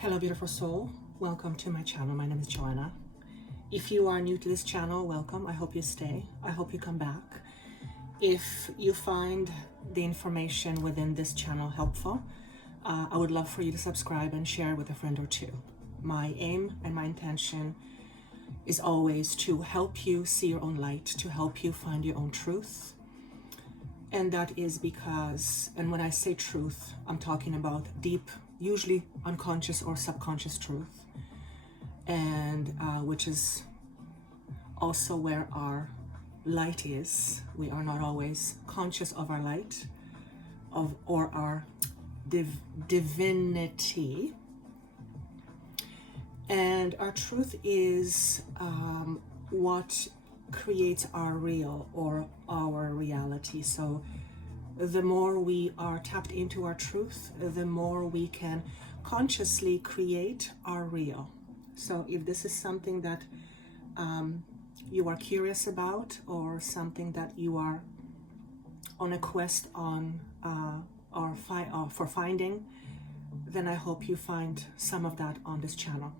Hello beautiful soul, welcome to my channel. My name is Joanna. If you are new to this channel, welcome. I hope you stay. I hope you come back. If you find the information within this channel helpful, I would love for you to subscribe and share with a friend or two. My aim and my intention is always to help you see your own light, to help you find your own truth. And that is because, and when I say truth, I'm talking about deep, usually unconscious or subconscious truth, and which is also where our light is. We are not always conscious of our light, or our divinity. And our truth is what creates our real or our reality. So the more we are tapped into our truth, the more we can consciously create our real. So if this is something that you are curious about, or something that you are on a quest on for finding, then I hope you find some of that on this channel.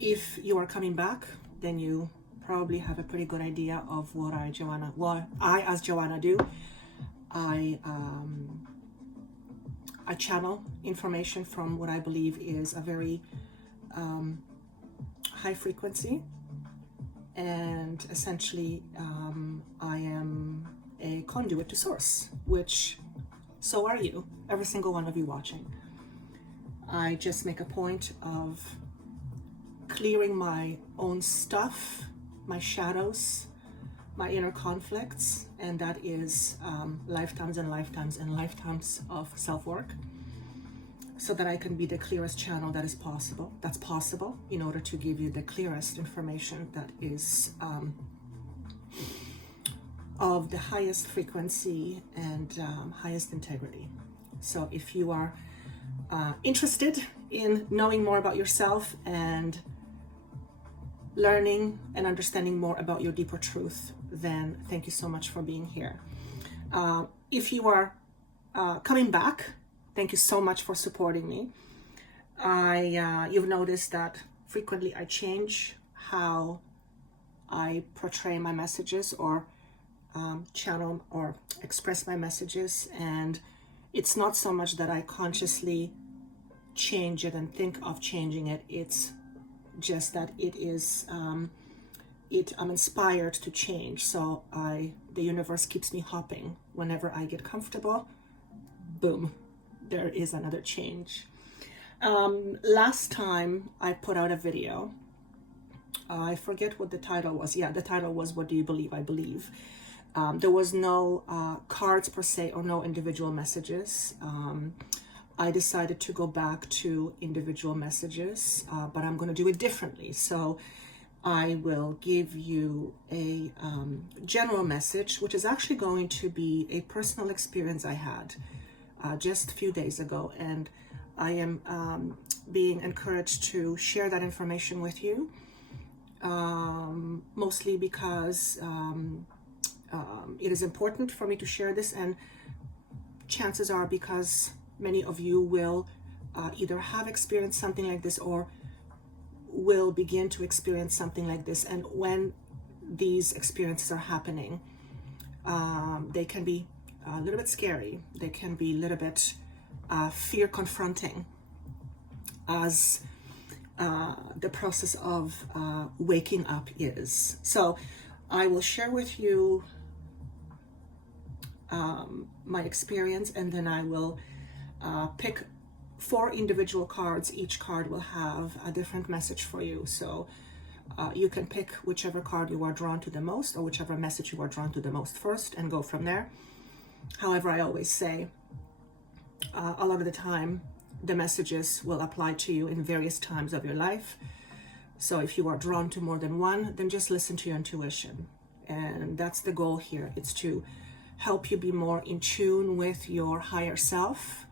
If you are coming back, then you probably have a pretty good idea of what I as Joanna do. I channel information from what I believe is a very high frequency, and essentially I am a conduit to source, which so are you, every single one of you watching. I just make a point of clearing my own stuff, my shadows, my inner conflicts, and that is lifetimes and lifetimes and lifetimes of self-work, so that I can be the clearest channel that's possible in order to give you the clearest information that is of the highest frequency and highest integrity. So if you are interested in knowing more about yourself and learning and understanding more about your deeper truth, then thank you so much for being here. If you are coming back, thank you so much for supporting me. You've noticed that frequently I change how I portray my messages, or channel or express my messages, and it's not so much that I consciously change it and think of changing it. It's just that it is I'm inspired to change, so the universe keeps me hopping. Whenever I get comfortable, boom, there is another change. Last time I put out a video, I forget what the title was. Yeah, the title was "What Do You Believe I Believe?" There was no cards per se, or no individual messages. I decided to go back to individual messages, but I'm going to do it differently. So I will give you a general message, which is actually going to be a personal experience I had just a few days ago. And I am being encouraged to share that information with you, mostly because it is important for me to share this, and chances are because many of you will either have experienced something like this or will begin to experience something like this. And when these experiences are happening, they can be a little bit scary. They can be a little bit fear confronting, as the process of waking up is. So I will share with you my experience, and then I will pick 4 individual cards. Each card will have a different message for you. So you can pick whichever card you are drawn to the most, or whichever message you are drawn to the most first, and go from there. However, I always say a lot of the time the messages will apply to you in various times of your life. So if you are drawn to more than one, then just listen to your intuition. And that's the goal here. It's to help you be more in tune with your higher self,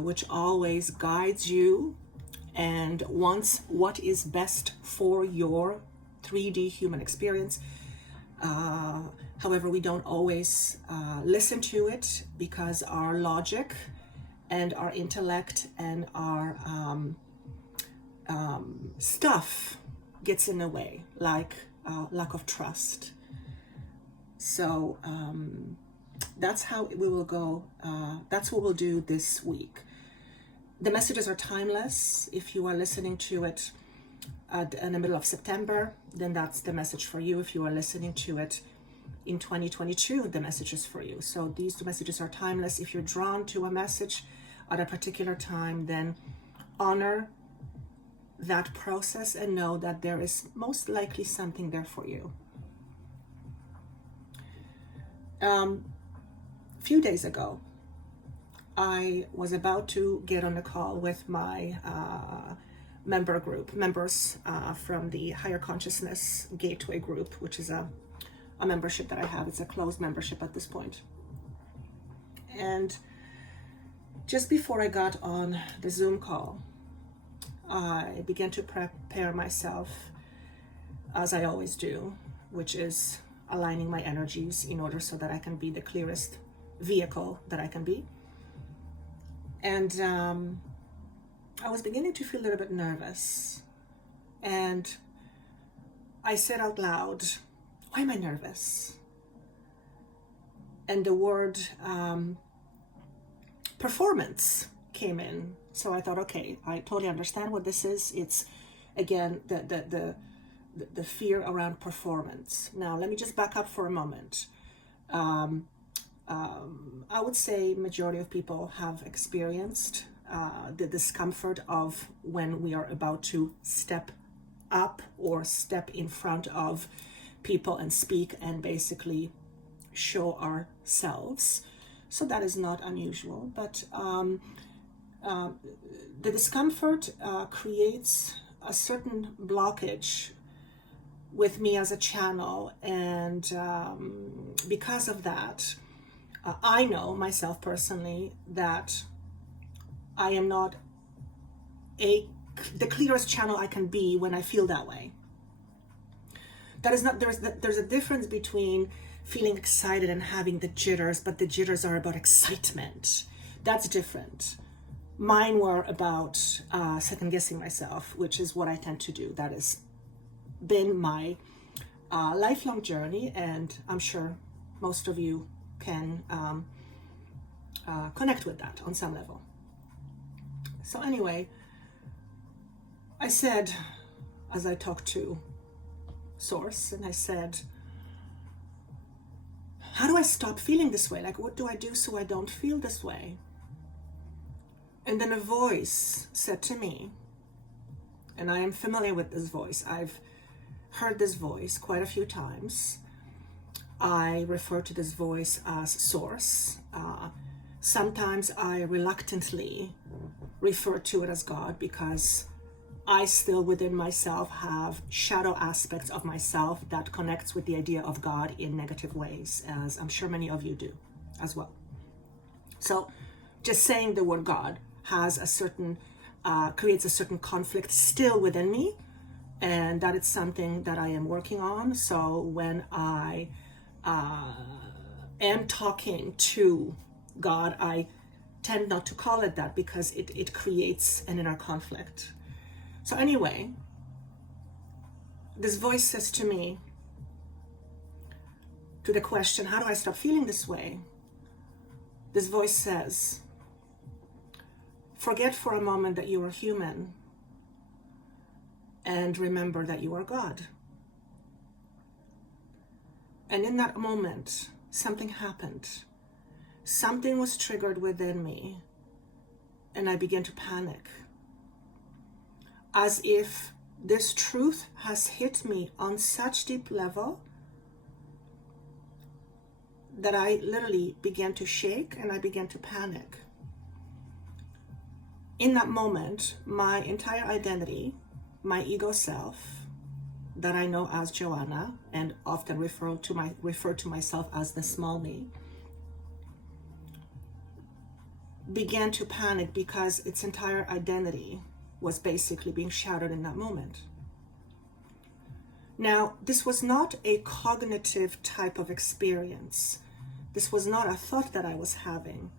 which always guides you and wants what is best for your 3D human experience. However, we don't always listen to it, because our logic and our intellect and our stuff gets in the way, like lack of trust. So that's how we will go. That's what we'll do this week. The messages are timeless. If you are listening to it in the middle of September, then that's the message for you. If you are listening to it in 2022, the message is for you. So these two messages are timeless. If you're drawn to a message at a particular time, then honor that process and know that there is most likely something there for you. A few days ago, I was about to get on a call with my members from the Higher Consciousness Gateway group, which is a membership that I have. It's a closed membership at this point. And just before I got on the Zoom call, I began to prepare myself, as I always do, which is aligning my energies in order so that I can be the clearest vehicle that I can be. And I was beginning to feel a little bit nervous. And I said out loud, why am I nervous? And the word performance came in. So I thought, okay, I totally understand what this is. It's, again, the fear around performance. Now, let me just back up for a moment. I would say majority of people have experienced the discomfort of when we are about to step up or step in front of people and speak and basically show ourselves. So that is not unusual, but the discomfort creates a certain blockage with me as a channel, and because of that, I know myself personally that I am not the clearest channel I can be when I feel that way. That is not, there's a difference between feeling excited and having the jitters, but the jitters are about excitement. That's different. Mine were about second guessing myself, which is what I tend to do. That has been my lifelong journey, and I'm sure most of you can connect with that on some level. So anyway, I said, as I talked to Source, and I said, how do I stop feeling this way? Like, what do I do so I don't feel this way? And then a voice said to me, and I am familiar with this voice. I've heard this voice quite a few times. I refer to this voice as Source. Sometimes I reluctantly refer to it as God because I still within myself have shadow aspects of myself that connects with the idea of God in negative ways, as I'm sure many of you do as well. So just saying the word God has a certain, creates a certain conflict still within me, and that is something that I am working on. So when I am talking to God, I tend not to call it that because it creates an inner conflict. So anyway, this voice says to me, to the question, how do I stop feeling this way? This voice says, forget for a moment that you are human and remember that you are God. And in that moment, something happened. Something was triggered within me, and I began to panic. As if this truth has hit me on such deep level that I literally began to shake and I began to panic. In that moment, my entire identity, my ego self, that I know as Joanna and often refer to myself as the small me, began to panic because its entire identity was basically being shattered in that moment. Now, this was not a cognitive type of experience. This was not a thought that I was having.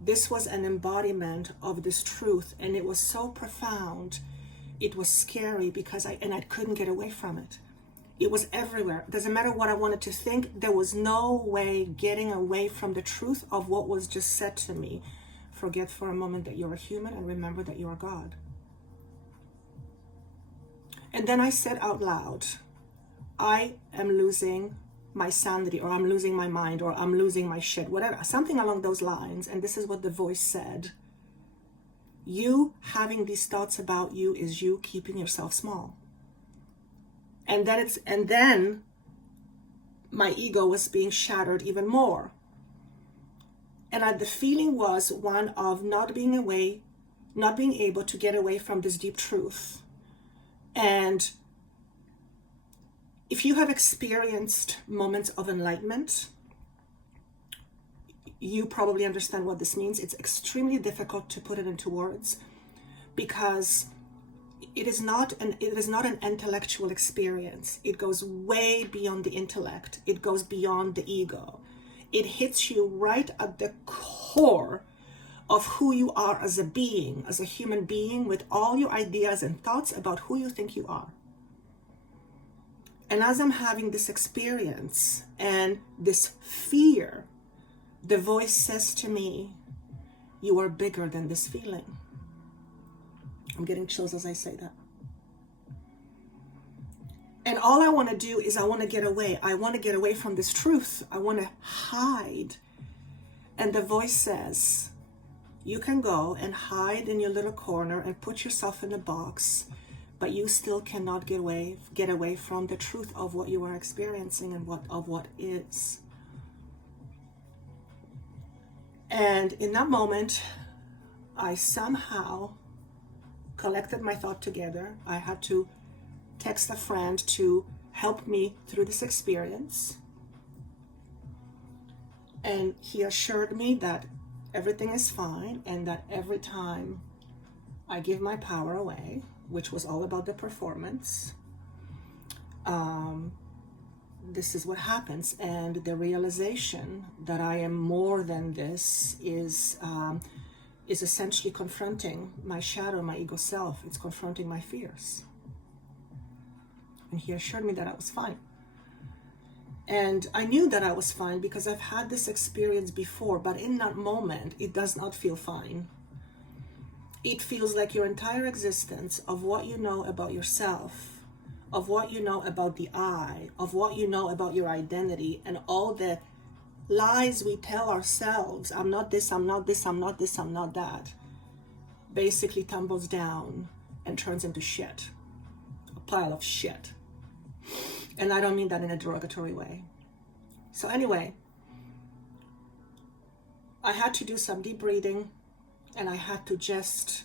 This was an embodiment of this truth, and it was so profound. It was scary because I couldn't get away from it. It was everywhere. Doesn't matter what I wanted to think, there was no way getting away from the truth of what was just said to me. Forget for a moment that you're a human and remember that you are God. And then I said out loud, I am losing my sanity, or I'm losing my mind, or I'm losing my shit, whatever, something along those lines. And this is what the voice said. You having these thoughts about you is you keeping yourself small. And then my ego was being shattered even more. And the feeling was one of not being able to get away from this deep truth. And if you have experienced moments of enlightenment, you probably understand what this means. It's extremely difficult to put it into words because it is not an intellectual experience. It goes way beyond the intellect. It goes beyond the ego. It hits you right at the core of who you are as a being, as a human being, with all your ideas and thoughts about who you think you are. And as I'm having this experience and this fear, the voice says to me, you are bigger than this feeling. I'm getting chills as I say that. And all I want to do is I want to get away. I want to get away from this truth. I want to hide. And the voice says, you can go and hide in your little corner and put yourself in a box, but you still cannot get away from the truth of what you are experiencing and what is. And in that moment, I somehow collected my thought together. I had to text a friend to help me through this experience. And he assured me that everything is fine and that every time I give my power away, which was all about the performance, this is what happens. And the realization that I am more than this is essentially confronting my shadow, my ego self. It's confronting my fears. And he assured me that I was fine. And I knew that I was fine because I've had this experience before, but in that moment, it does not feel fine. It feels like your entire existence of what you know about yourself, of what you know about the I, of what you know about your identity, and all the lies we tell ourselves, I'm not this, I'm not this, I'm not this, I'm not that, basically tumbles down and turns into shit, a pile of shit. And I don't mean that in a derogatory way. So anyway, I had to do some deep breathing, and I had to just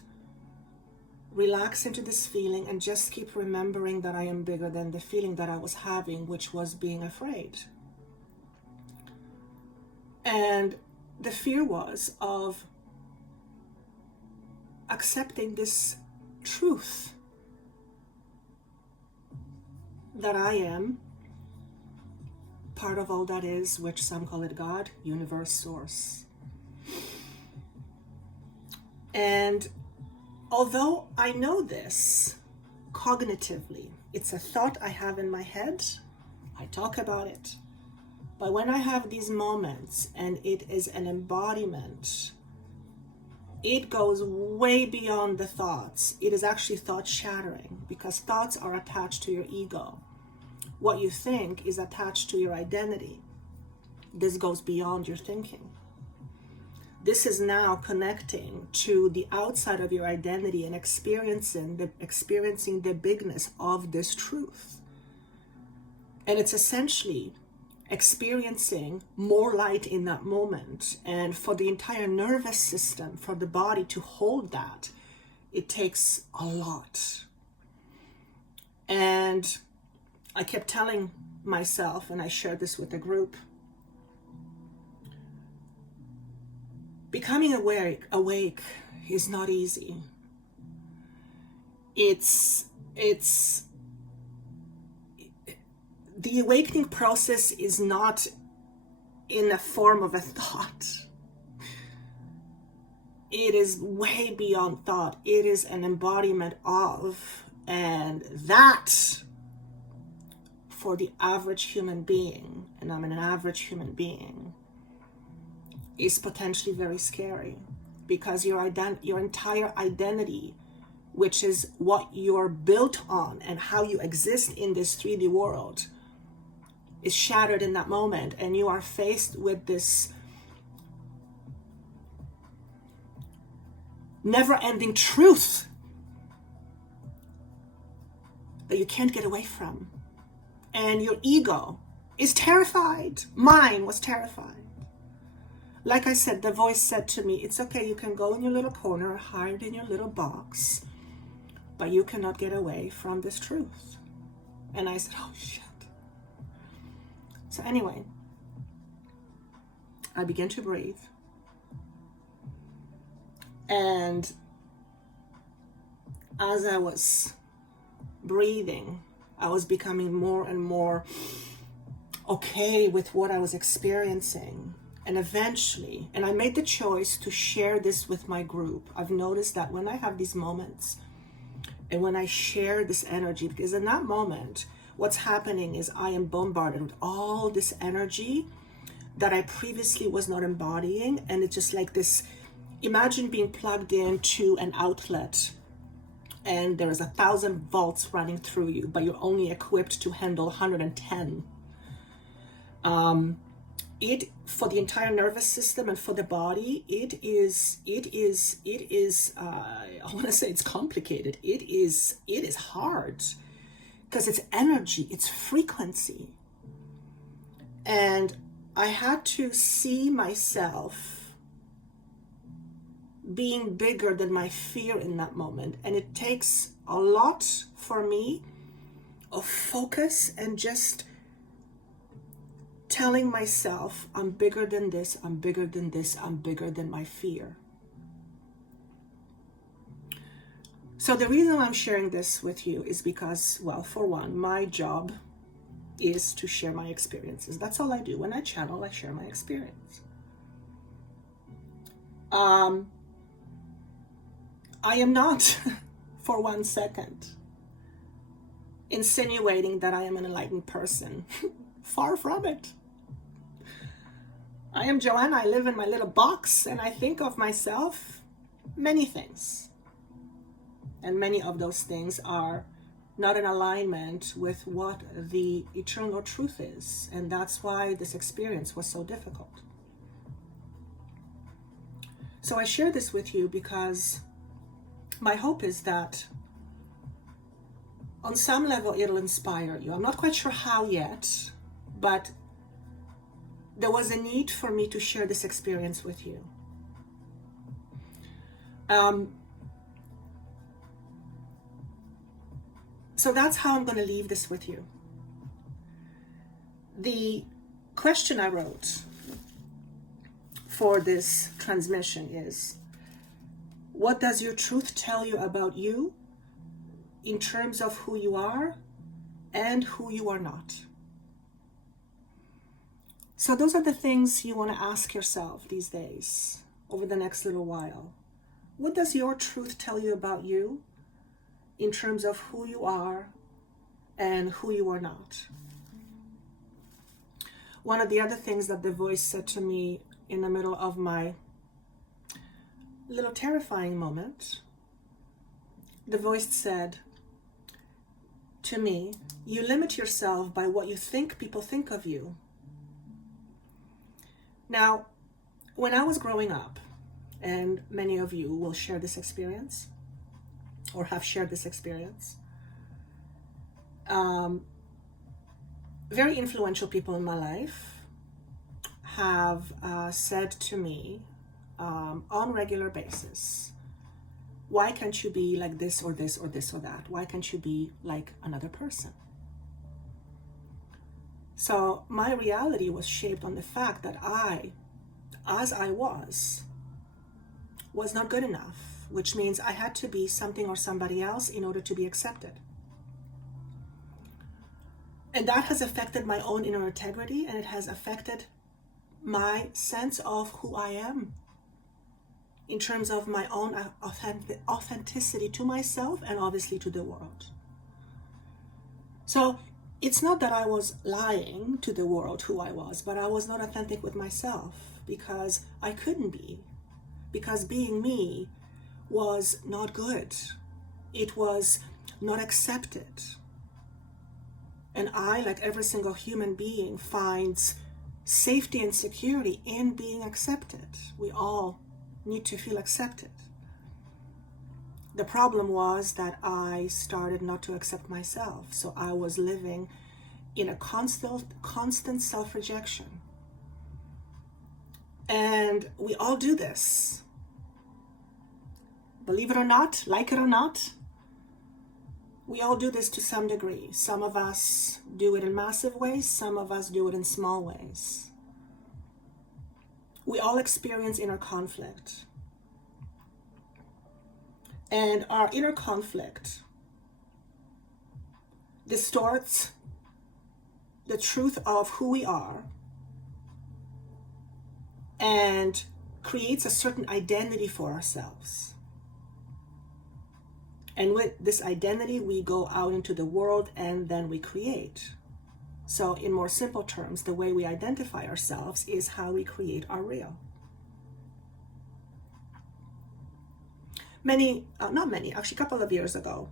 relax into this feeling and just keep remembering that I am bigger than the feeling that I was having, which was being afraid. And the fear was of accepting this truth that I am part of all that is, which some call it God, universe, source. And although I know this cognitively, it's a thought I have in my head, I talk about it. But when I have these moments and it is an embodiment, it goes way beyond the thoughts. It is actually thought shattering because thoughts are attached to your ego. What you think is attached to your identity. This goes beyond your thinking. This is now connecting to the outside of your identity and experiencing the bigness of this truth. And it's essentially experiencing more light in that moment. And for the entire nervous system, for the body to hold that, it takes a lot. And I kept telling myself, and I shared this with the group, becoming awake is not easy. The awakening process is not in the form of a thought. It is way beyond thought. It is an embodiment of, and that for the average human being, and I'm an average human being, is potentially very scary, because your entire identity, which is what you're built on and how you exist in this 3D world, is shattered in that moment, and you are faced with this never-ending truth that you can't get away from. And your ego is terrified. Mine was terrified. Like I said, the voice said to me, it's okay, you can go in your little corner, hide in your little box, but you cannot get away from this truth. And I said, oh shit. So anyway, I began to breathe. And as I was breathing, I was becoming more and more okay with what I was experiencing. And eventually, and I made the choice to share this with my group. I've noticed that when I have these moments and when I share this energy, because in that moment, what's happening is I am bombarded with all this energy that I previously was not embodying. And it's just like this, imagine being plugged into an outlet and there is 1,000 volts running through you, but you're only equipped to handle 110. It, for the entire nervous system and for the body, it is I want to say it's complicated. It is hard, because it's energy, it's frequency. And I had to see myself being bigger than my fear in that moment. And it takes a lot for me of focus and just telling myself, I'm bigger than this, I'm bigger than this, I'm bigger than my fear. So the reason I'm sharing this with you is because, well, for one, my job is to share my experiences. That's all I do. When I channel, I share my experience. I am not for 1 second insinuating that I am an enlightened person. Far from it. I am Joanna. I live in my little box and I think of myself many things. And many of those things are not in alignment with what the eternal truth is. And that's why this experience was so difficult. So I share this with you because my hope is that on some level it'll inspire you. I'm not quite sure how yet, but there was a need for me to share this experience with you. So that's how I'm going to leave this with you. The question I wrote for this transmission is, what does your truth tell you about you in terms of who you are and who you are not? So those are the things you want to ask yourself these days, over the next little while. What does your truth tell you about you in terms of who you are and who you are not? One of the other things that the voice said to me in the middle of my little terrifying moment, the voice said to me, you limit yourself by what you think people think of you. Now, when I was growing up, and many of you will share this experience or have shared this experience, very influential people in my life have said to me on regular basis, why can't you be like this or this or this or that? Why can't you be like another person? So my reality was shaped on the fact that I, as I was not good enough, which means I had to be something or somebody else in order to be accepted. And that has affected my own inner integrity, and it has affected my sense of who I am. in terms of my own authenticity to myself and obviously to the world. So it's not that I was lying to the world who I was, but I was not authentic with myself because I couldn't be. Because being me was not good. It was not accepted. And I, like every single human being, finds safety and security in being accepted. We all need to feel accepted. The problem was that I started not to accept myself. So I was living in a constant self-rejection. And we all do this. Believe it or not, like it or not, we all do this to some degree. Some of us do it in massive ways. Some of us do it in small ways. We all experience inner conflict. And our inner conflict distorts the truth of who we are and creates a certain identity for ourselves. And with this identity, we go out into the world and then we create. So in more simple terms, the way we identify ourselves is how we create our real. A couple of years ago,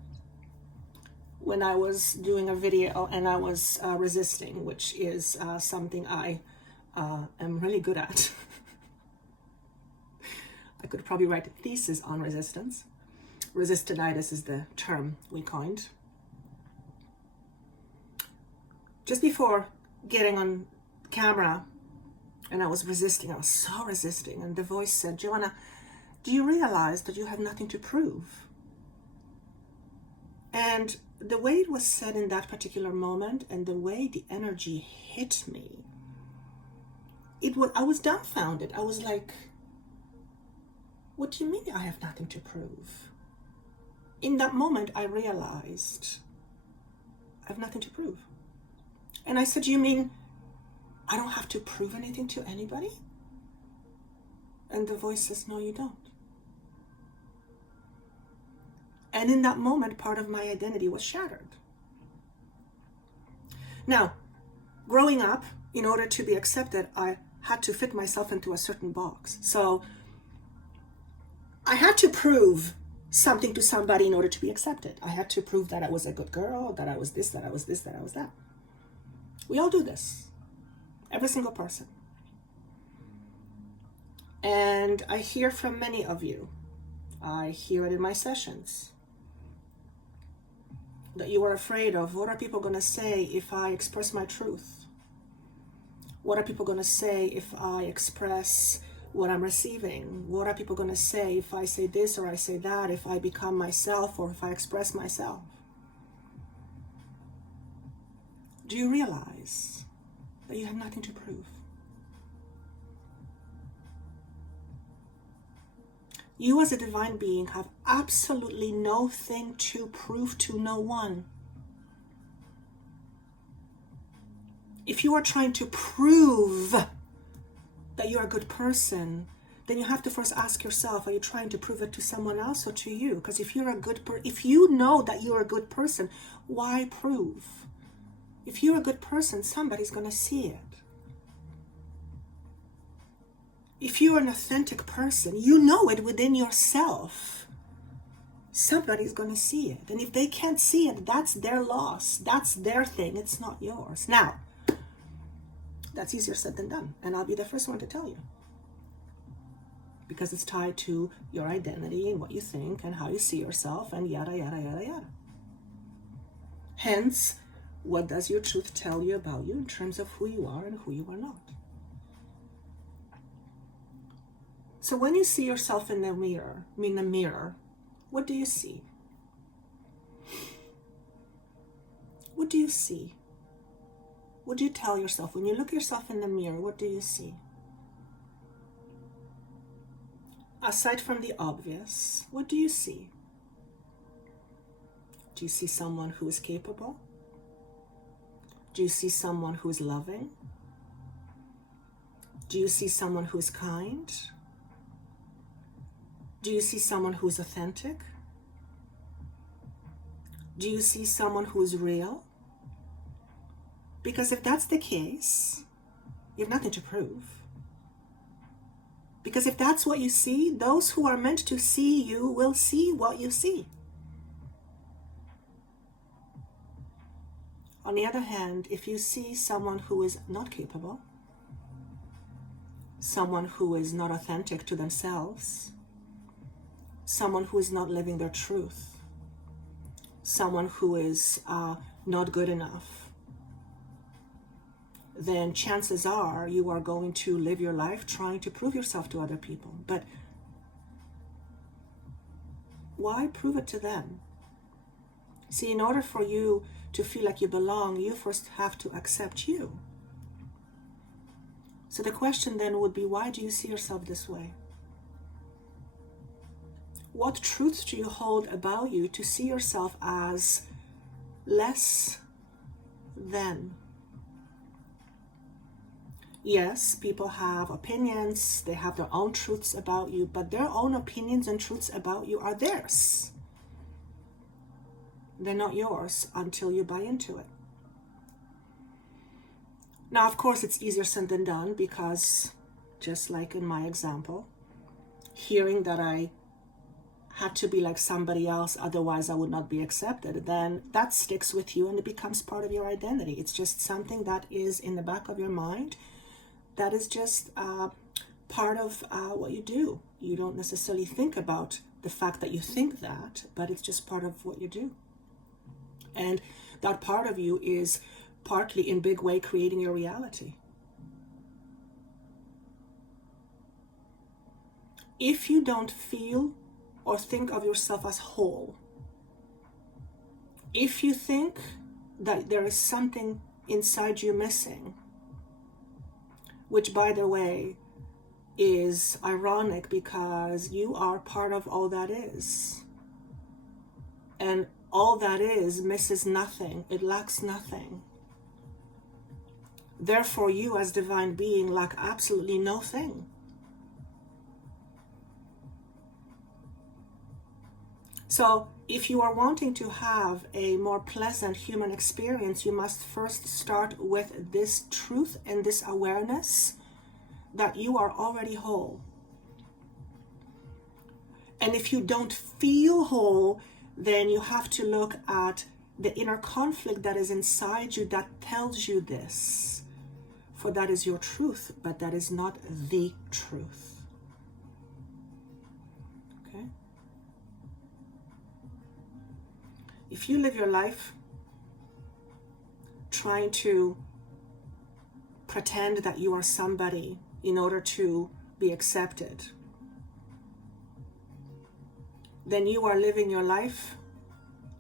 when I was doing a video and I was resisting, which is something I am really good at. I could probably write a thesis on resistance. Resistinitis is the term we coined. Just before getting on camera, and I was so resisting, and the voice said, "Joanna, do you realize that you have nothing to prove?" And the way it was said in that particular moment and the way the energy hit me, I was dumbfounded. I was like, what do you mean I have nothing to prove? In that moment, I realized I have nothing to prove. And I said, you mean I don't have to prove anything to anybody? And the voice says, no, you don't. And in that moment, part of my identity was shattered. Now, growing up, in order to be accepted, I had to fit myself into a certain box. So I had to prove something to somebody in order to be accepted. I had to prove that I was a good girl, that I was this, that I was this, that I was that. We all do this. Every single person. And I hear from many of you. I hear it in my sessions. That you are afraid of, what are people going to say if I express my truth? What are people going to say if I express what I'm receiving? What are people going to say if I say this or I say that, if I become myself or if I express myself? Do you realize that you have nothing to prove? You as a divine being have absolutely nothing to prove to no one. If you are trying to prove that you're a good person, then you have to first ask yourself, are you trying to prove it to someone else or to you? Because if you're a good if you know that you're a good person, why prove? If you're a good person, somebody's going to see it. If you're an authentic person, you know it within yourself. Somebody's going to see it. And if they can't see it, that's their loss. That's their thing. It's not yours. Now, that's easier said than done. And I'll be the first one to tell you. Because it's tied to your identity and what you think and how you see yourself and yada, yada, yada, yada. Hence, what does your truth tell you about you in terms of who you are and who you are not? So when you see yourself in the mirror, what do you see? What do you see? What do you tell yourself? When you look yourself in the mirror, what do you see? Aside from the obvious, what do you see? Do you see someone who is capable? Do you see someone who is loving? Do you see someone who is kind? Do you see someone who's authentic? Do you see someone who's real? Because if that's the case, you have nothing to prove. Because if that's what you see, those who are meant to see you will see what you see. On the other hand, if you see someone who is not capable, someone who is not authentic to themselves, someone who is not living their truth, someone who is not good enough, then chances are you are going to live your life trying to prove yourself to other people. But why prove it to them? See, in order for you to feel like you belong, you first have to accept you. So the question then would be, why do you see yourself this way? What truths do you hold about you to see yourself as less than? Yes, people have opinions, they have their own truths about you, but their own opinions and truths about you are theirs. They're not yours until you buy into it. Now, of course, it's easier said than done because, just like in my example, hearing that I had to be like somebody else, otherwise I would not be accepted, then that sticks with you and it becomes part of your identity. It's just something that is in the back of your mind. That is just part of what you do. You don't necessarily think about the fact that you think that, but it's just part of what you do. And that part of you is partly in big way creating your reality. If you don't feel or think of yourself as whole, if you think that there is something inside you missing, which, by the way, is ironic because you are part of all that is. And all that is misses nothing. It lacks nothing. Therefore, you as divine being lack absolutely no thing. So if you are wanting to have a more pleasant human experience, you must first start with this truth and this awareness that you are already whole. And if you don't feel whole, then you have to look at the inner conflict that is inside you that tells you this. For that is your truth, but that is not the truth. Okay? If you live your life trying to pretend that you are somebody in order to be accepted, then you are living your life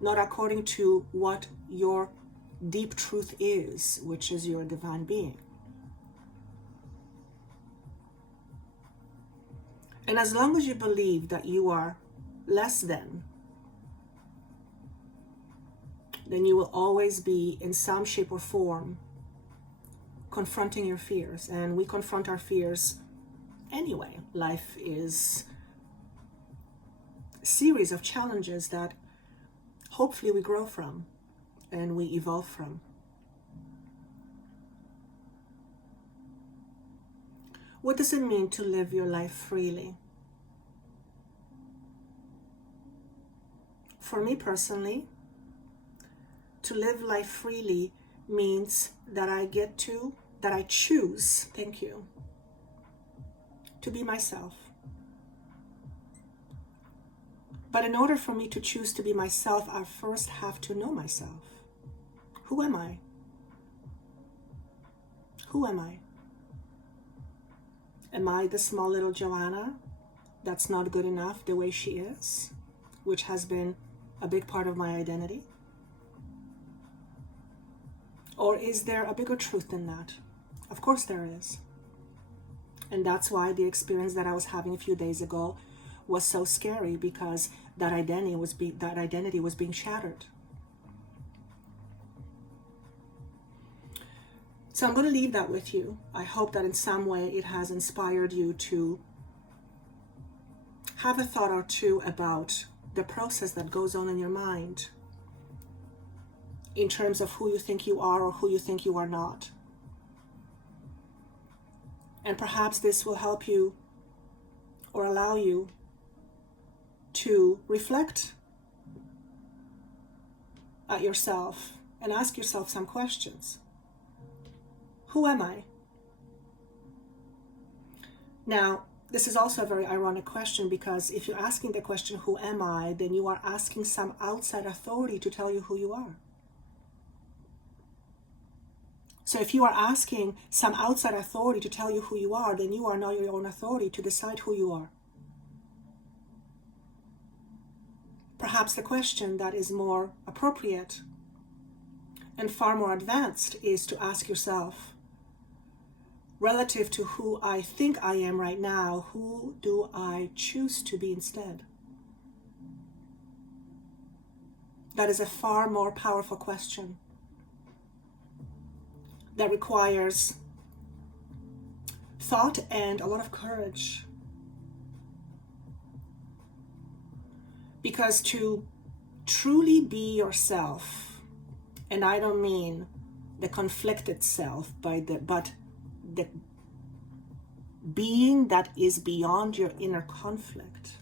not according to what your deep truth is, which is your divine being. And as long as you believe that you are less than, then you will always be in some shape or form confronting your fears. And we confront our fears anyway. Life is a series of challenges that hopefully we grow from and we evolve from. What does it mean to live your life freely? For me personally, to live life freely means that I choose, to be myself. But in order for me to choose to be myself, I first have to know myself. Who am I? Who am I? Am I the small little Joanna that's not good enough the way she is, which has been a big part of my identity? Or is there a bigger truth than that? Of course there is. And that's why the experience that I was having a few days ago was so scary, because that identity was being shattered. So I'm going to leave that with you. I hope that in some way it has inspired you to have a thought or two about the process that goes on in your mind in terms of who you think you are or who you think you are not. And perhaps this will help you or allow you to reflect at yourself and ask yourself some questions. Who am I? Now, this is also a very ironic question, because if you're asking the question, who am I, then you are asking some outside authority to tell you who you are. So if you are asking some outside authority to tell you who you are, then you are not your own authority to decide who you are. Perhaps the question that is more appropriate and far more advanced is to ask yourself, relative to who I think I am right now, who do I choose to be instead? That is a far more powerful question that requires thought and a lot of courage. Because to truly be yourself, and I don't mean the conflicted self, but the being that is beyond your inner conflict,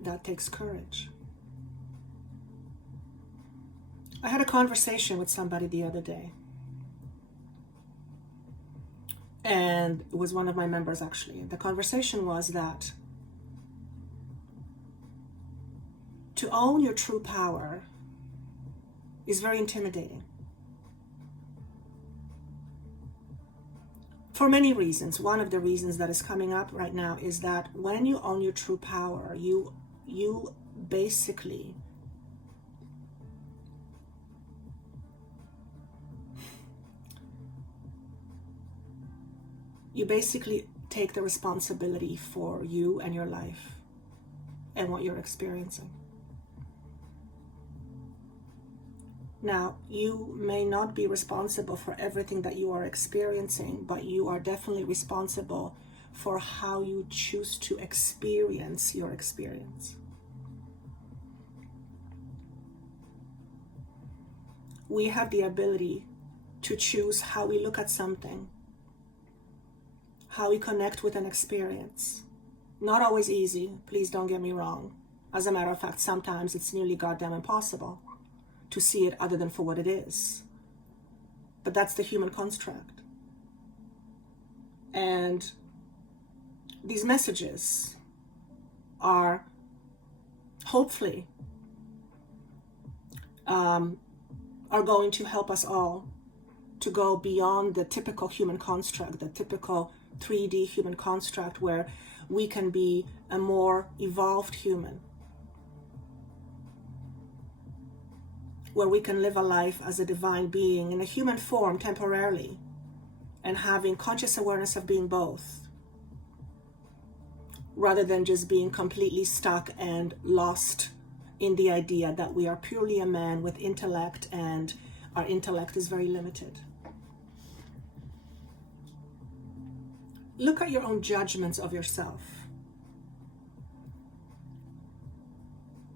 that takes courage. I had a conversation with somebody the other day, and it was one of my members actually. The conversation was that to own your true power is very intimidating. For many reasons. One of the reasons that is coming up right now is that when you own your true power, you basically take the responsibility for you and your life and what you're experiencing. Now, you may not be responsible for everything that you are experiencing, but you are definitely responsible for how you choose to experience your experience. We have the ability to choose how we look at something, how we connect with an experience. Not always easy, please don't get me wrong. As a matter of fact, sometimes it's nearly goddamn impossible to see it other than for what it is. But that's the human construct. And these messages are hopefully are going to help us all to go beyond the typical human construct, the typical 3D human construct, where we can be a more evolved human, where we can live a life as a divine being in a human form temporarily, and having conscious awareness of being both, rather than just being completely stuck and lost in the idea that we are purely a man with intellect, and our intellect is very limited. Look at your own judgments of yourself.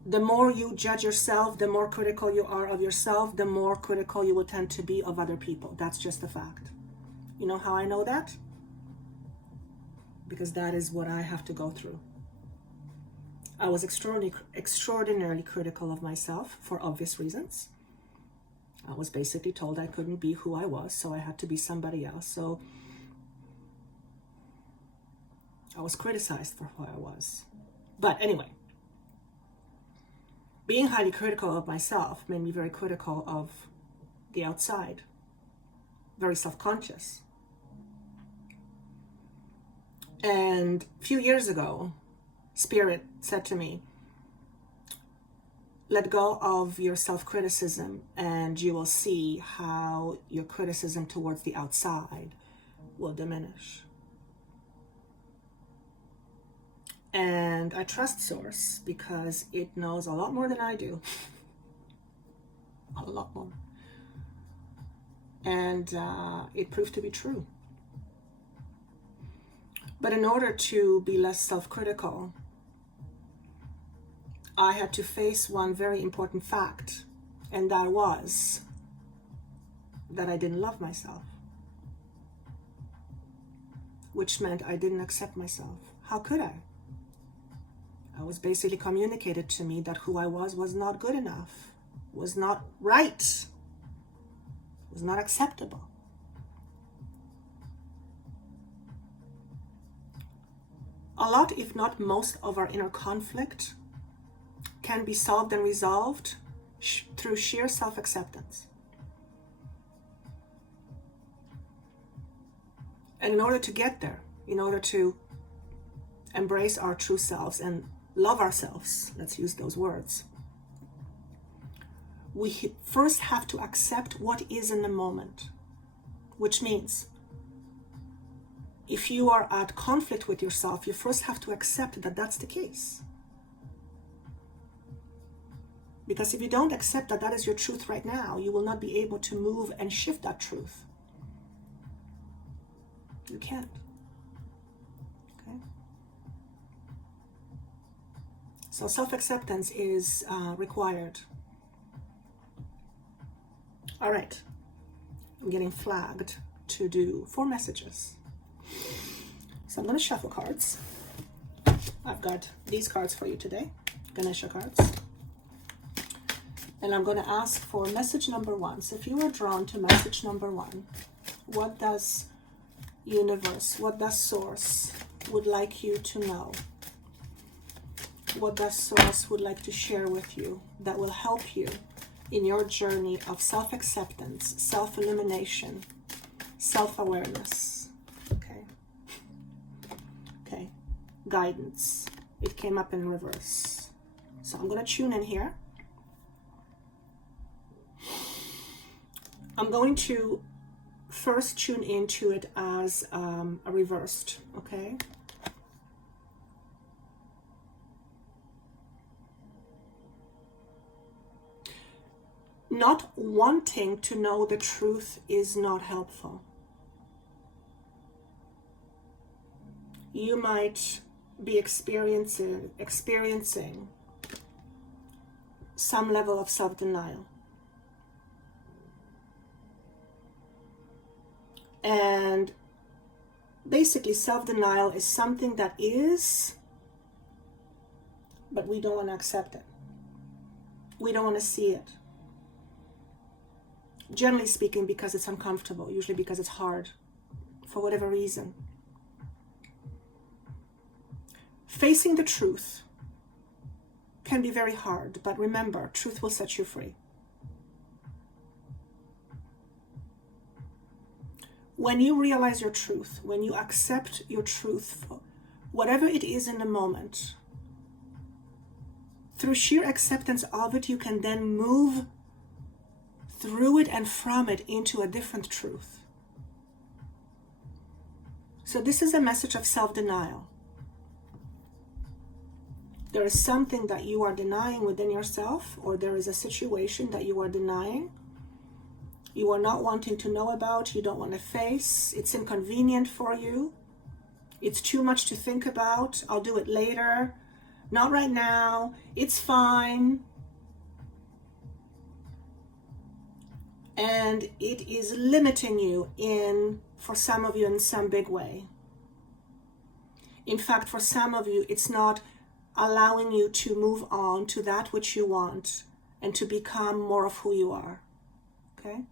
The more you judge yourself, the more critical you are of yourself, the more critical you will tend to be of other people. That's just a fact. You know how I know that? Because that is what I have to go through. I was extraordinarily critical of myself for obvious reasons. I was basically told I couldn't be who I was, so I had to be somebody else. So I was criticized for who I was. But anyway, being highly critical of myself made me very critical of the outside, very self-conscious. And a few years ago, Spirit said to me, let go of your self-criticism and you will see how your criticism towards the outside will diminish. And I trust Source because it knows a lot more than I do. A lot more. And it proved to be true. But in order to be less self-critical, I had to face one very important fact, and that was that I didn't love myself, which meant I didn't accept myself. How could I? I was basically communicated to me that who I was not good enough, was not right, was not acceptable. A lot, if not most, of our inner conflict can be solved and resolved through sheer self-acceptance. And in order to get there, in order to embrace our true selves and love ourselves, let's use those words, we first have to accept what is in the moment, which means if you are at conflict with yourself, you first have to accept that that's the case. Because if you don't accept that that is your truth right now, you will not be able to move and shift that truth. You can't. Okay? So self-acceptance is required. All right. I'm getting flagged to do 4 messages. So I'm going to shuffle cards. I've got these cards for you today, Ganesha cards. And I'm going to ask for message number 1. So if you are drawn to message number 1, what does universe, what does source would like you to know? What does source would like to share with you that will help you in your journey of self-acceptance, self-illumination, self-awareness? Okay, guidance. It came up in reverse. So I'm going to tune in here. I'm going to first tune into it as a reversed, okay? Not wanting to know the truth is not helpful. You might be experiencing some level of self-denial. And basically self-denial is something that is, but we don't want to accept it. We don't want to see it. Generally speaking, because it's uncomfortable, usually because it's hard, for whatever reason. Facing the truth can be very hard, but remember, truth will set you free. When you realize your truth, when you accept your truth, whatever it is in the moment, through sheer acceptance of it, you can then move through it and from it into a different truth. So this is a message of self-denial. There is something that you are denying within yourself, or there is a situation that you are denying. You are not wanting to know about, you don't want to face, it's inconvenient for you, it's too much to think about, I'll do it later, not right now, it's fine. And it is limiting you for some of you in some big way. In fact, for some of you, it's not allowing you to move on to that which you want and to become more of who you are. Okay?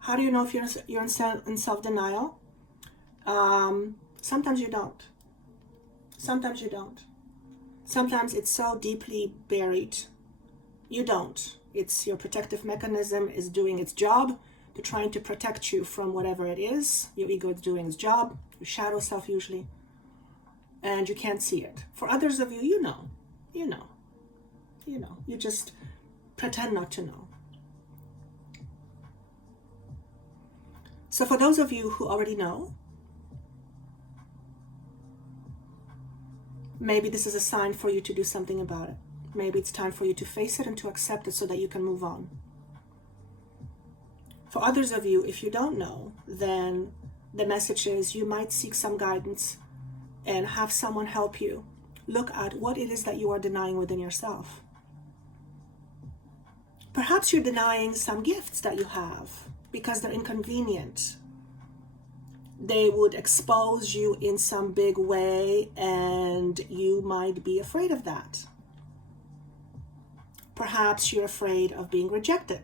How do you know if you're in self-denial? Sometimes you don't. Sometimes you don't. Sometimes it's so deeply buried, you don't. It's your protective mechanism is doing its job to trying to protect you from whatever it is. Your ego is doing its job, your shadow self usually, and you can't see it. For others of you, you know. You just pretend not to know. So for those of you who already know, maybe this is a sign for you to do something about it. Maybe it's time for you to face it and to accept it so that you can move on. For others of you, if you don't know, then the message is you might seek some guidance and have someone help you look at what it is that you are denying within yourself. Perhaps you're denying some gifts that you have because they're inconvenient. They would expose you in some big way, and you might be afraid of that. Perhaps you're afraid of being rejected.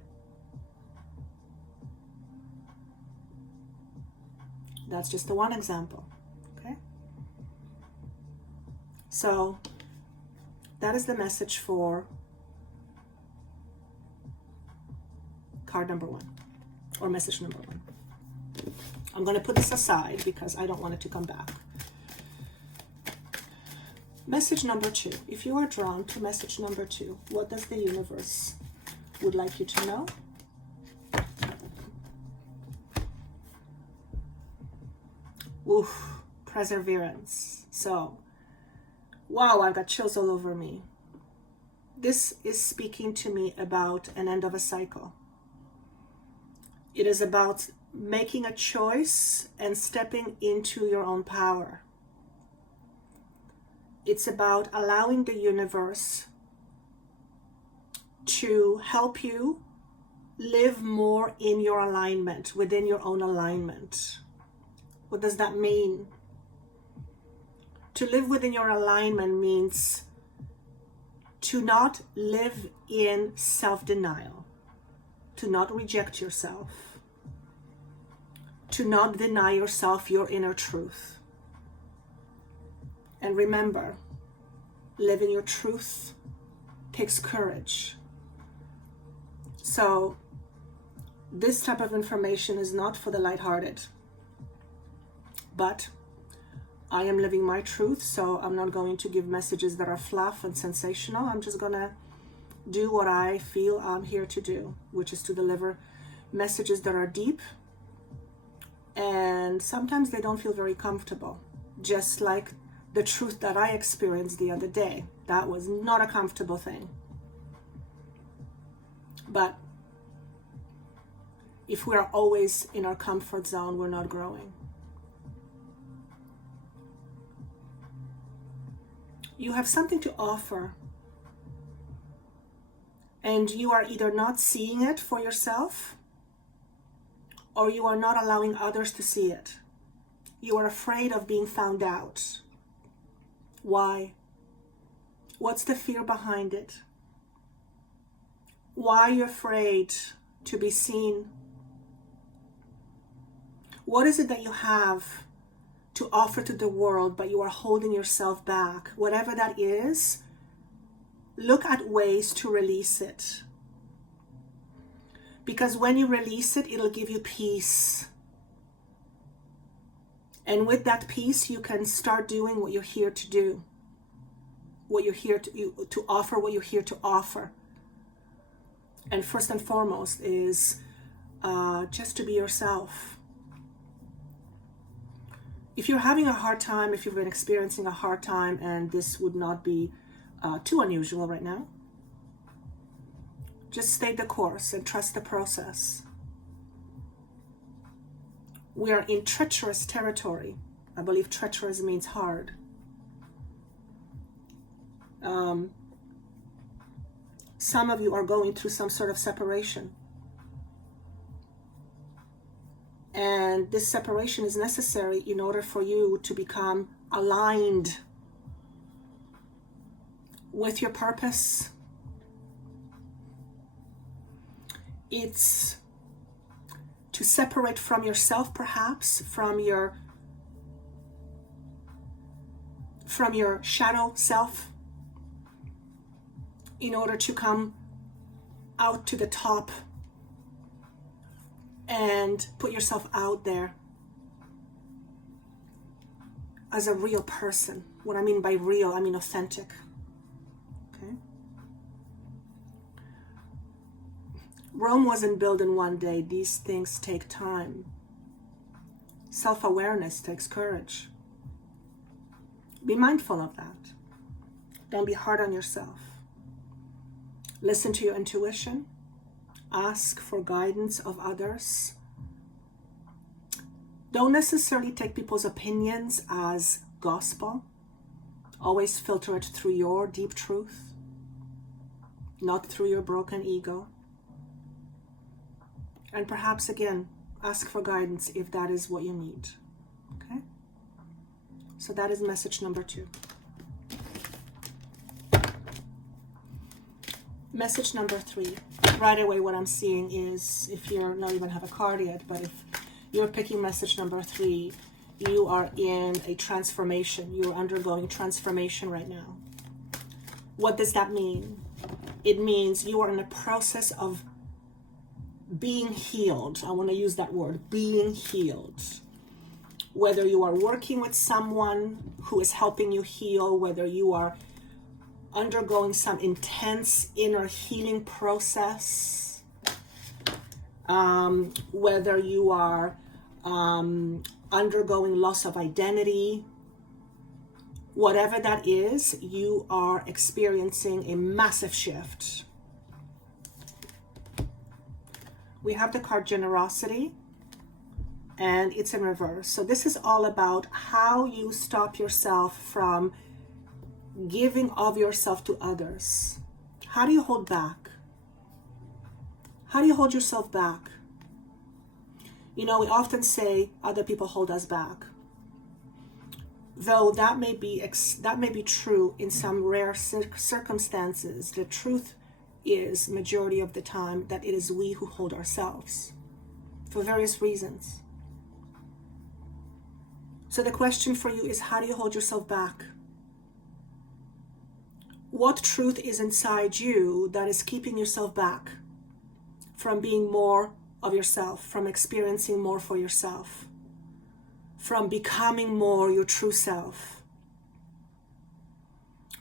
That's just the one example, okay? So that is the message for card number 1, or message number 1. I'm going to put this aside because I don't want it to come back. Message number 2. If you are drawn to message number 2, what does the universe would like you to know? Oof, perseverance. So, wow, I've got chills all over me. This is speaking to me about an end of a cycle. It is about making a choice and stepping into your own power. It's about allowing the universe to help you live more in your alignment, within your own alignment. What does that mean? To live within your alignment means to not live in self-denial, to not reject yourself, to not deny yourself your inner truth. And remember, living your truth takes courage. So this type of information is not for the lighthearted. But I am living my truth, so I'm not going to give messages that are fluff and sensational. I'm just going to do what I feel I'm here to do, which is to deliver messages that are deep. And sometimes they don't feel very comfortable, just like the truth that I experienced the other day. That was not a comfortable thing. But if we are always in our comfort zone, we're not growing. You have something to offer, and you are either not seeing it for yourself, or you are not allowing others to see it. You are afraid of being found out. Why? What's the fear behind it? Why are you afraid to be seen? What is it that you have to offer to the world, but you are holding yourself back? Whatever that is, look at ways to release it. Because when you release it, it'll give you peace. And with that peace, you can start doing what you're here to do. What you're here to offer, what you're here to offer. And first and foremost is just to be yourself. If you're having a hard time, if you've been experiencing a hard time, and this would not be too unusual right now, just stay the course and trust the process. We are in treacherous territory. I believe treacherous means hard. Some of you are going through some sort of separation. And this separation is necessary in order for you to become aligned with your purpose. It's to separate from yourself, perhaps, from your shadow self, in order to come out to the top and put yourself out there as a real person. What I mean by real, I mean authentic. Okay? Rome wasn't built in one day. These things take time. Self-awareness takes courage. Be mindful of that. Don't be hard on yourself. Listen to your intuition. ask for guidance of others. Don't necessarily take people's opinions as gospel. Always filter it through your deep truth, not through your broken ego. And perhaps, again, ask for guidance if that is what you need. Okay? So that is message number 2. Message number 3. Right away what I'm seeing is, if you're not even have a card yet, but if you're picking message number 3, you are in a transformation. You're undergoing transformation right now. What does that mean? It means you are in a process of being healed. I want to use that word, being healed. Whether you are working with someone who is helping you heal, whether you are undergoing some intense inner healing process, whether you are undergoing loss of identity, whatever that is, you are experiencing a massive shift. We have the card generosity, and it's in reverse. So this is all about how you stop yourself from giving of yourself to others. How do you hold back? How do you hold yourself back? You know, we often say other people hold us back. Though that may be true in some rare circumstances, the truth is, majority of the time, that it is we who hold ourselves for various reasons. So the question for you is, how do you hold yourself back? What truth is inside you that is keeping yourself back from being more of yourself, from experiencing more for yourself, from becoming more your true self?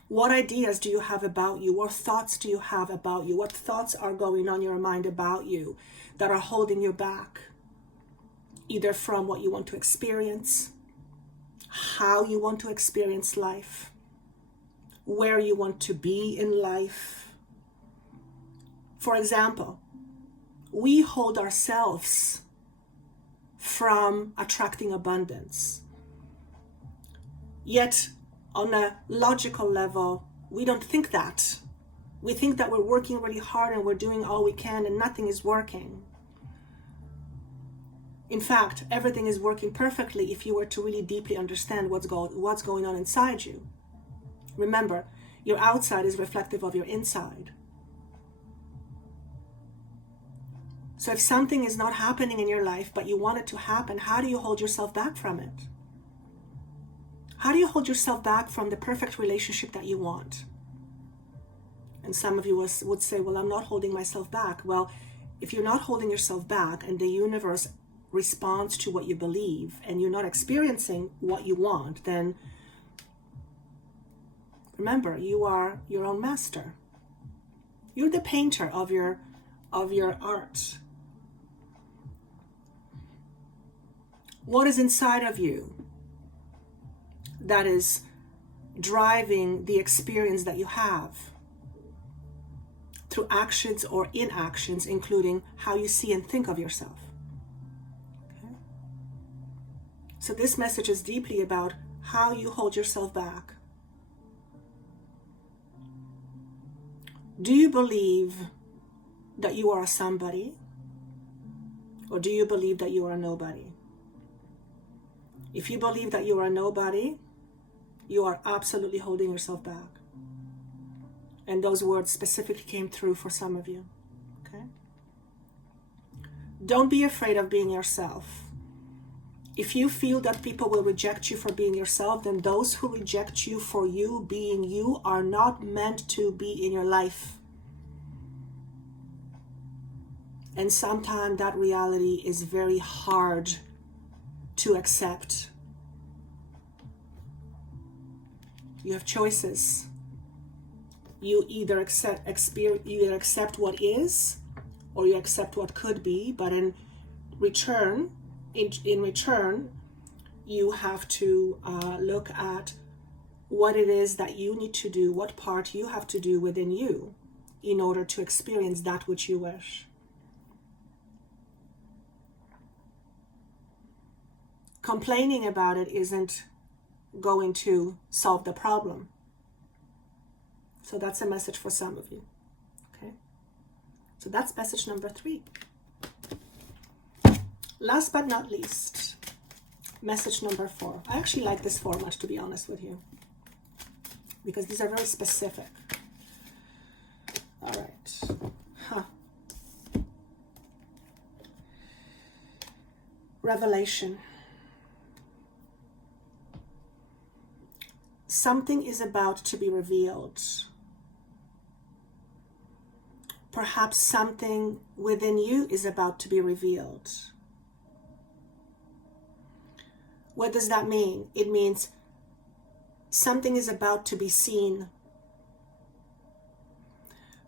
What ideas do you have about you? What thoughts do you have about you? What thoughts are going on in your mind about you that are holding you back? Either from what you want to experience, how you want to experience life, where you want to be in life. For example, we hold ourselves from attracting abundance. Yet, on a logical level, we don't think that. We think that we're working really hard and we're doing all we can and nothing is working. In fact, everything is working perfectly if you were to really deeply understand what's going on inside you. Remember, your outside is reflective of your inside. So if something is not happening in your life, but you want it to happen, how do you hold yourself back from it? How do you hold yourself back from the perfect relationship that you want? And some of you would say, well, I'm not holding myself back. Well, if you're not holding yourself back and the universe responds to what you believe and you're not experiencing what you want, then remember, you are your own master. You're the painter of your art. What is inside of you that is driving the experience that you have through actions or inactions, including how you see and think of yourself? Okay? So this message is deeply about how you hold yourself back. Do you believe that you are a somebody, or do you believe that you are a nobody? If you believe that you are a nobody, you are absolutely holding yourself back. And those words specifically came through for some of you. Okay? Don't be afraid of being yourself. If you feel that people will reject you for being yourself, then those who reject you for you being you are not meant to be in your life. And sometimes that reality is very hard to accept. You have choices. You either accept what is, or you accept what could be. But in return, you have to look at what it is that you need to do, what part you have to do within you in order to experience that which you wish. complaining about it isn't going to solve the problem. So that's a message for some of you. Okay? So that's message number 3. Last but not least, message number 4. I actually like this format, to be honest with you, because these are very specific. All right. Revelation. Something is about to be revealed. Perhaps something within you is about to be revealed. What does that mean? It means something is about to be seen.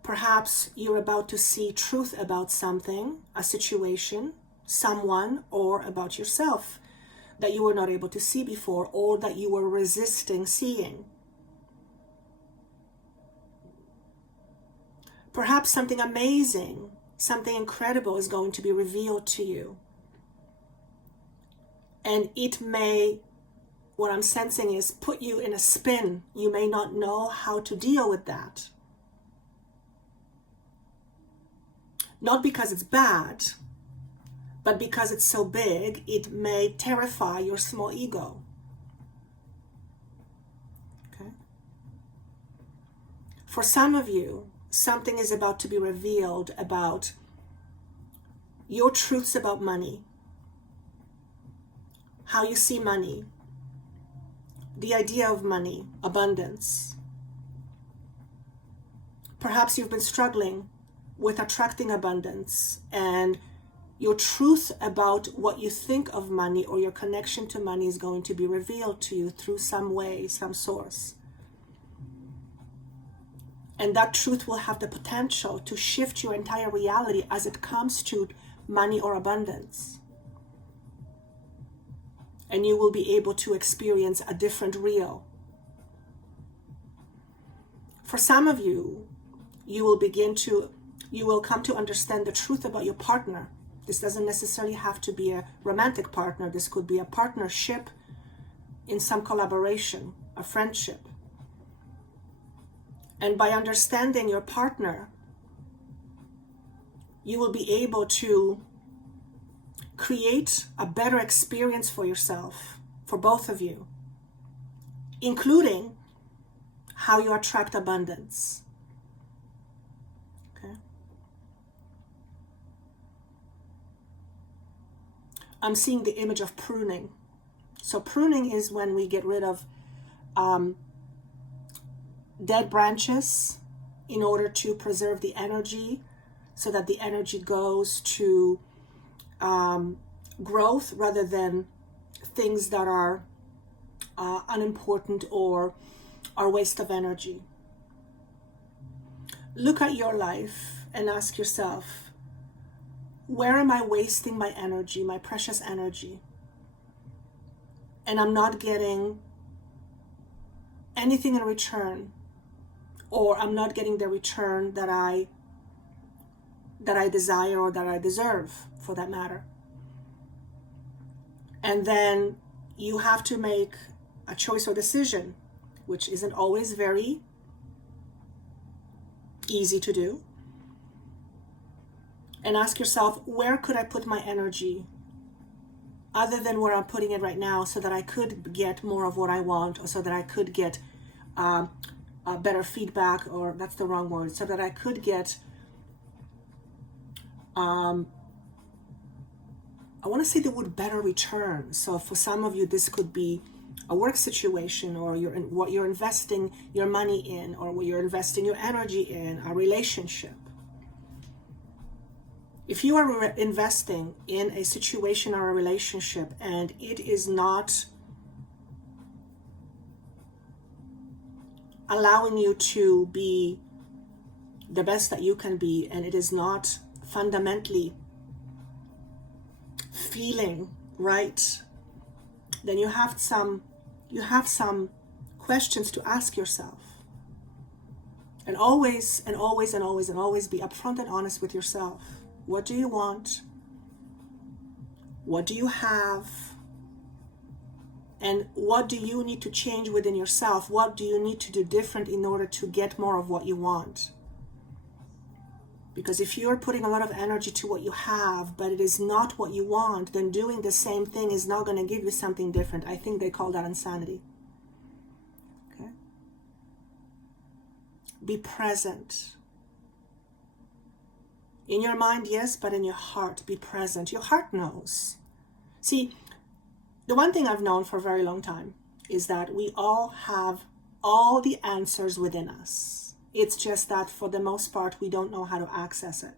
Perhaps you're about to see truth about something, a situation, someone, or about yourself that you were not able to see before, or that you were resisting seeing. Perhaps something amazing, something incredible is going to be revealed to you. And it may, what I'm sensing is, put you in a spin. You may not know how to deal with that. Not because it's bad, but because it's so big, it may terrify your small ego. Okay? For some of you, something is about to be revealed about your truths about money, how you see money, the idea of money, abundance. Perhaps you've been struggling with attracting abundance, and your truth about what you think of money or your connection to money is going to be revealed to you through some way, some source. And that truth will have the potential to shift your entire reality as it comes to money or abundance. And you will be able to experience a different real. For some of you, you will come to understand the truth about your partner. This doesn't necessarily have to be a romantic partner. This could be a partnership in some collaboration, a friendship. And by understanding your partner, you will be able to create a better experience for yourself, for both of you, including how you attract abundance. Okay? I'm seeing the image of pruning. So pruning is when we get rid of dead branches in order to preserve the energy, so that the energy goes to growth rather than things that are unimportant or are waste of energy. Look at your life and ask yourself, where am I wasting my energy, my precious energy? And I'm not getting anything in return, or I'm not getting the return that I desire or that I deserve, for that matter. And then you have to make a choice or decision, which isn't always very easy to do. And ask yourself, where could I put my energy other than where I'm putting it right now, so that I could get more of what I want, or so that I could get better feedback, or that's the wrong word, so that I could get I want to say the word better return. So for some of you, this could be a work situation, or what you're investing your money in, or what you're investing your energy in, a relationship. If you are investing in a situation or a relationship and it is not allowing you to be the best that you can be, and it is not fundamentally feeling right, then you have some questions to ask yourself. And always be upfront and honest with yourself. What do you want? What do you have? And what do you need to change within yourself? What do you need to do different in order to get more of what you want? Because if you're putting a lot of energy to what you have, but it is not what you want, then doing the same thing is not going to give you something different. I think they call that insanity. Okay? Be present. In your mind, yes, but in your heart, be present. Your heart knows. See, the one thing I've known for a very long time is that we all have all the answers within us. It's just that for the most part, we don't know how to access it.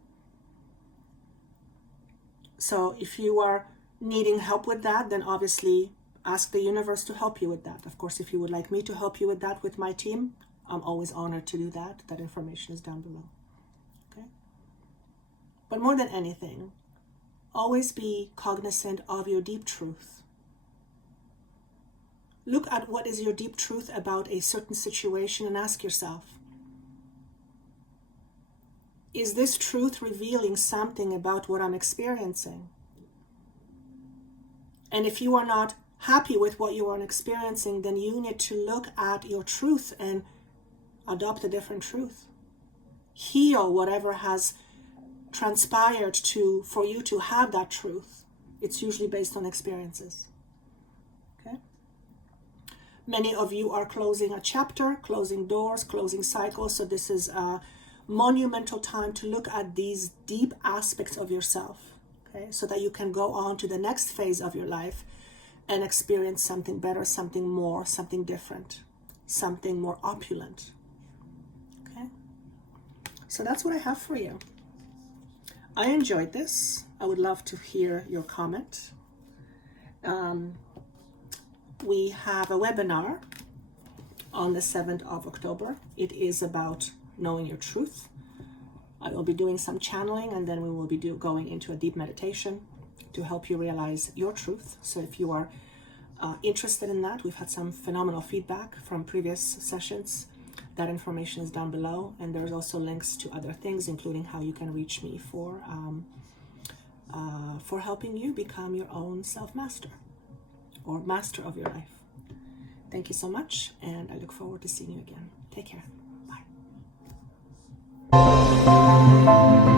So if you are needing help with that, then obviously ask the universe to help you with that. Of course, if you would like me to help you with that with my team, I'm always honored to do that. That information is down below. Okay? But more than anything, always be cognizant of your deep truth. Look at what is your deep truth about a certain situation and ask yourself, is this truth revealing something about what I'm experiencing? And if you are not happy with what you are experiencing, then you need to look at your truth and adopt a different truth. Heal whatever has transpired for you to have that truth. It's usually based on experiences. Okay? Many of you are closing a chapter, closing doors, closing cycles. So this is a monumental time to look at these deep aspects of yourself, okay, so that you can go on to the next phase of your life and experience something better, something more, something different, something more opulent. Okay, so that's what I have for you. I enjoyed this. I would love to hear your comment. We have a webinar on the 7th of October. It is about knowing your truth. I will be doing some channeling, and then we will be going into a deep meditation to help you realize your truth. So if you are interested in that, we've had some phenomenal feedback from previous sessions. That information is down below, and there's also links to other things, including how you can reach me for helping you become your own self-master or master of your life. Thank you so much, and I look forward to seeing you again. Take care. Bye.